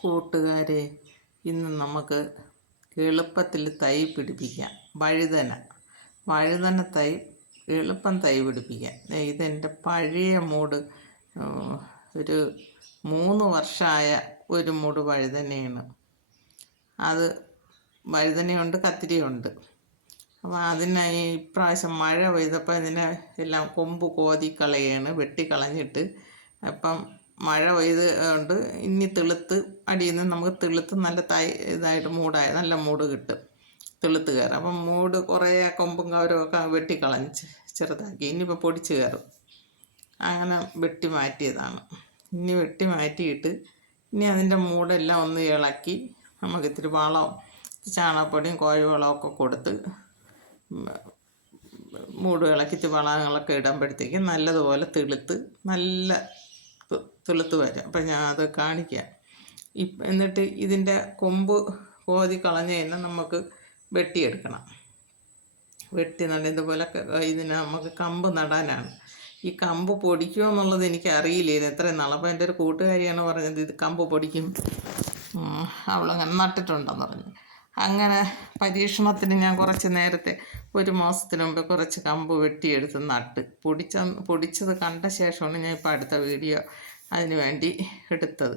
കൂട്ടുകാരെ ഇന്ന് നമുക്ക് എളുപ്പത്തിൽ തൈ പിടിപ്പിക്കാം. വഴുതന. വഴുതന തൈ എളുപ്പം തൈ പിടിപ്പിക്കാം. ഇതെന്റെ പഴയ മൂട് ഒരു മൂന്ന് വർഷമായ ഒരു മൂട് വഴുതനയാണ്. അത് വഴുതനയുണ്ട് കത്തിരിയുണ്ട്. അപ്പോൾ അതിനായി ഇപ്രാവശ്യം മഴ പെയ്തപ്പോൾ ഇതിനെ എല്ലാം കൊമ്പ് കോതി കളയാണ് വെട്ടിക്കളഞ്ഞിട്ട് അപ്പം മഴ പെയ്ത് കൊണ്ട് ഇനി തെളുത്ത് അടിയിൽ നിന്ന് നമുക്ക് തെളുത്ത് നല്ല തൈ ഇതായിട്ട് മൂടായ നല്ല മൂട് കിട്ടും. തെളുത്ത് കയറും. അപ്പം മൂട് കുറേ കൊമ്പും കവരും ഒക്കെ വെട്ടിക്കളഞ്ഞ് ചെറുതാക്കി. ഇനിയിപ്പോൾ പൊടിച്ച് കയറും. അങ്ങനെ വെട്ടി മാറ്റിയതാണ്. ഇനി വെട്ടി മാറ്റിയിട്ട് ഇനി അതിന്റെ മൂടെല്ലാം ഒന്ന് ഇളക്കി നമുക്ക് ഇത്തിരി വളവും ചാണകപ്പൊടിയും കോഴി ഒക്കെ കൊടുത്ത് മൂട് ഇളക്കിച്ച് വളങ്ങളൊക്കെ ഇടുമ്പോഴത്തേക്കും നല്ലതുപോലെ തെളുത്ത് നല്ല തെളുത്ത് വരാം. അപ്പം ഞാൻ അത് കാണിക്കാം. എന്നിട്ട് ഇതിന്റെ കൊമ്പ് കോതി കളഞ്ഞ നമുക്ക് വെട്ടിയെടുക്കണം. വെട്ടി നല്ല ഇതുപോലെ ഇതിനെ നമുക്ക് കമ്പ് നടാനാണ്. ഈ കമ്പ് പൊടിക്കുമോ എന്നുള്ളത് എനിക്ക് അറിയില്ലായിരുന്നു എത്രയും നാൾ അപ്പോൾ എന്റെ ഒരു കൂട്ടുകാരിയാണ് പറഞ്ഞത് ഇത് കമ്പ് പൊടിക്കും. അവളങ്ങനെ നട്ടിട്ടുണ്ടെന്ന് പറഞ്ഞു. അങ്ങനെ പരീക്ഷണത്തിന് ഞാൻ കുറച്ച് നേരത്തെ ഒരു മാസത്തിന് മുമ്പ് കുറച്ച് കമ്പ് വെട്ടിയെടുത്ത് നട്ട്. പൊടിച്ച പൊടിച്ചത് കണ്ട ശേഷമാണ് ഞാൻ ഇപ്പോൾ അടുത്ത വീഡിയോ അതിന് വേണ്ടി എടുത്തത്.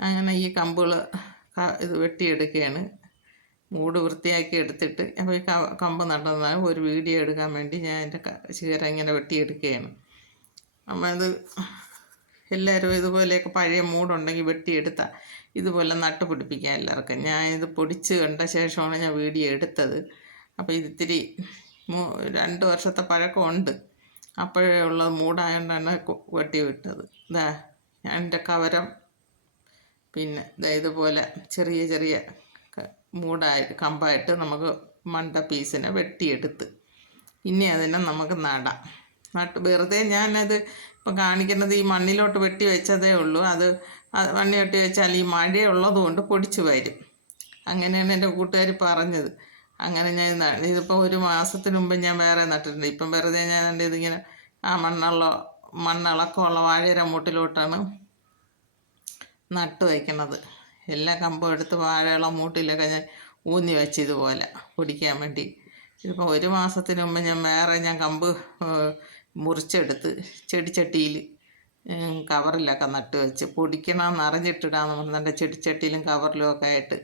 അങ്ങനെ ഈ കമ്പുകൾ ഇത് വെട്ടിയെടുക്കുകയാണ്. മൂട് വൃത്തിയാക്കി എടുത്തിട്ട് അപ്പോൾ ഈ കമ്പ് നടന്നാൽ ഒരു വീഡിയോ എടുക്കാൻ വേണ്ടി ഞാൻ എന്റെ ചീര ഇങ്ങനെ വെട്ടിയെടുക്കുകയാണ്. അപ്പം അത് എല്ലാവരും ഇതുപോലെയൊക്കെ പഴയ മൂടുണ്ടെങ്കിൽ വെട്ടിയെടുത്താൽ ഇതുപോലെ നട്ട് പിടിപ്പിക്കാം എല്ലാവർക്കും. ഞാൻ ഇത് പൊടിച്ച് കണ്ട ശേഷമാണ് ഞാൻ വീഡിയോ എടുത്തത്. അപ്പോൾ ഇത് ഇത്തിരി മൂ- രണ്ട് വർഷത്തെ പഴക്കമുണ്ട്. അപ്പോഴേ ഉള്ള മൂടായതുകൊണ്ടാണ് വെട്ടി വിട്ടത്. ഇതാ ഞാൻ എന്റെ കവരം. പിന്നെ ദാ ഇതുപോലെ ചെറിയ ചെറിയ മൂടായി കമ്പായിട്ട് നമുക്ക് മണ്ട പീസിനെ വെട്ടിയെടുത്ത്. ഇനി അതിനെ നമുക്ക് നടാം. നട്ട് വെറുതെ ഞാനത് ഇപ്പം കാണിക്കുന്നത് ഈ മണ്ണിലോട്ട് വെട്ടി വെച്ചതേ ഉള്ളൂ. അത് മണ്ണിലോട്ട് വെച്ചാൽ ഈ മഴയുള്ളതുകൊണ്ട് പൊടിച്ച് വരും. അങ്ങനെയാണ് എന്റെ കൂട്ടുകാർ പറഞ്ഞത്. അങ്ങനെ ഞാൻ ഇതിപ്പോൾ ഒരു മാസത്തിന് മുമ്പ് ഞാൻ വേറെ നട്ടിട്ടുണ്ട്. ഇപ്പം വെറുതെ ഞാൻ ഇതിങ്ങനെ ആ മണ്ണുള്ള മണ്ണിളക്കമുള്ള വാഴയുടെ മൂട്ടിലോട്ടാണ് നട്ട് വയ്ക്കണത്. എല്ലാ കമ്പും എടുത്ത് വാഴയുള്ള മൂട്ടിലൊക്കെ ഞാൻ ഊന്നി വെച്ച് ഇതുപോലെ പൊടിക്കാൻ വേണ്ടി. ഇതിപ്പോൾ ഒരു മാസത്തിന് മുമ്പ് ഞാൻ വേറെ ഞാൻ കമ്പ് മുറിച്ചെടുത്ത് ചെടിച്ചട്ടിയിൽ കവറിലൊക്കെ നട്ട് വെച്ച് പൊടിക്കണമെന്ന് അറിഞ്ഞിട്ടിടാന്ന് പറഞ്ഞിട്ട് ചെടിച്ചട്ടിയിലും കവറിലും ഒക്കെ ആയിട്ട്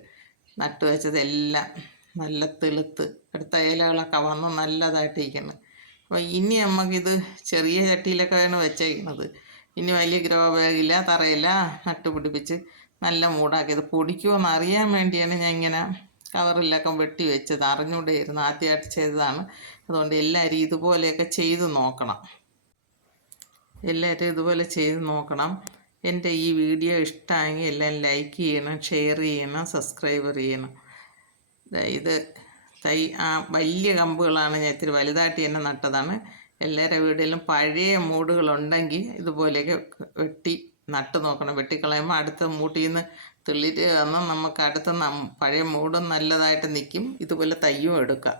നട്ട് വെച്ചതെല്ലാം നല്ല തെളുത്ത്. അടുത്ത ഇലകളൊക്കെ വന്ന് നല്ലതായിട്ടിരിക്കുന്നത് അപ്പോൾ ഇനി നമുക്കിത് ചെറിയ ചട്ടിയിലൊക്കെയാണ് വെച്ചേക്കുന്നത്. ഇനി വലിയ ഗ്രോ ബാഗില്ല തറയില്ല നട്ടുപിടിപ്പിച്ച് നല്ല മൂടാക്കിയത് പൊടിക്കുമെന്ന് അറിയാൻ വേണ്ടിയാണ് ഞാൻ ഇങ്ങനെ കവറിലൊക്കെ വെട്ടി വെച്ചത്. അറിഞ്ഞുകൂടെയിരുന്നു ആദ്യമായിട്ട് ചെയ്തതാണ്. അതുകൊണ്ട് എല്ലാവരും ഇതുപോലെയൊക്കെ ചെയ്ത് നോക്കണം. എല്ലാവരും ഇതുപോലെ ചെയ്ത് നോക്കണം. എന്റെ ഈ വീഡിയോ ഇഷ്ടമായെങ്കിൽ എല്ലാം ലൈക്ക് ചെയ്യണം ഷെയർ ചെയ്യണം സബ്സ്ക്രൈബർ ചെയ്യണം. ഇത് തൈ ആ വലിയ കമ്പുകളാണ് ഞാൻ ഇത്തിരി വലുതായിട്ട് തന്നെ നട്ടതാണ്. എല്ലാവരുടെ വീടിലും പഴയ മൂടുകളുണ്ടെങ്കിൽ ഇതുപോലെയൊക്കെ വെട്ടി നട്ട് നോക്കണം. വെട്ടിക്കളയുമ്പോൾ അടുത്ത മൂട്ടിൽ നിന്ന് തുള്ളിയിട്ട് വന്നാൽ നമുക്ക് അടുത്ത പഴയ മൂടും നല്ലതായിട്ട് നിൽക്കും. ഇതുപോലെ തയ്യും എടുക്കാം.